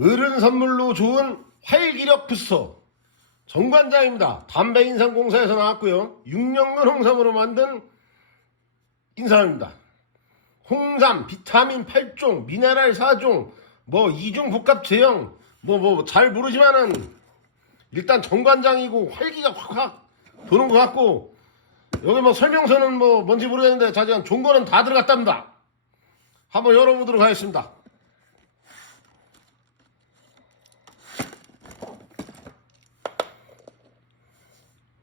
어른 선물로 좋은 활기력 부스터 정관장입니다. 담배 인삼공사에서 나왔고요. 6년근 홍삼으로 만든 인삼입니다. 홍삼, 비타민 8종, 미네랄 4종, 뭐 이중 복합 제형, 뭐 뭐 잘 모르지만은 일단 정관장이고 활기가 확확 도는 것 같고 여기 뭐 설명서는 뭐 뭔지 모르겠는데 자세한 좋은 거는 다 들어갔답니다. 한번 열어보도록 하겠습니다.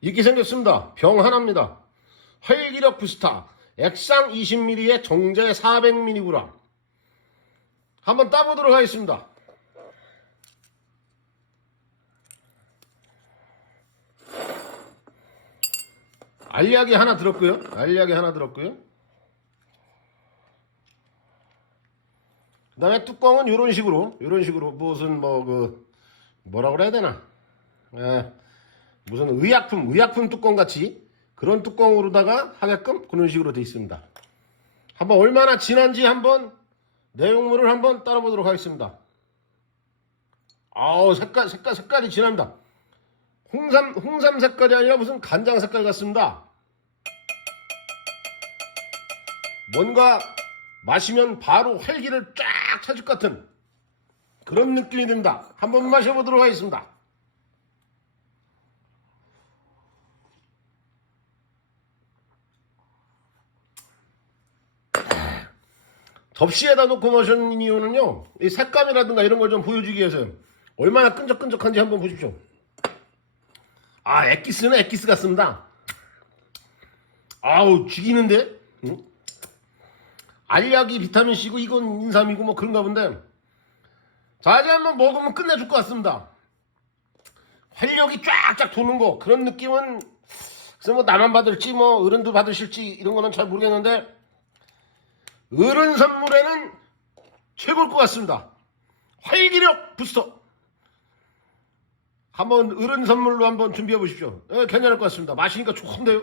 이렇게 생겼습니다. 병 하나입니다. 활기력 부스타 액상 20ml에 정제 400mg 한번 따보도록 하겠습니다. 알약이 하나 들었고요. 알약이 하나 들었고요. 그 다음에 뚜껑은 이런 식으로 이런 식으로 무슨 뭐 그 뭐라 그래야 되나 예, 무슨 의약품 의약품 뚜껑 같이 그런 뚜껑으로다가 하게끔 그런 식으로 돼 있습니다. 한번 얼마나 진한지 한번 내용물을 한번 따라보도록 하겠습니다. 아우 색깔 색깔 색깔이 진합니다. 홍삼 홍삼 색깔이 아니라 무슨 간장 색깔 같습니다. 뭔가 마시면 바로 활기를 쫙 차줄 것 같은 그런 느낌이 듭니다. 한번 마셔보도록 하겠습니다. 접시에다 놓고 마시는 이유는요, 이 색감이라든가 이런 걸 좀 보여주기 위해서 얼마나 끈적끈적한지 한번 보십시오. 아, 엑기스는 엑기스 같습니다. 아우, 죽이는데? 응? 알약이 비타민C고 이건 인삼이고 뭐 그런가 본데. 자, 이제 한번 먹으면 끝내줄 것 같습니다. 활력이 쫙쫙 도는 거, 그런 느낌은, 글쎄 뭐 나만 받을지 뭐 어른도 받으실지 이런 거는 잘 모르겠는데, 어른 선물에는 최고일 것 같습니다. 활기력 부스터. 한번 어른 선물로 한번 준비해 보십시오. 예, 괜찮을 것 같습니다. 마시니까 좋은데요.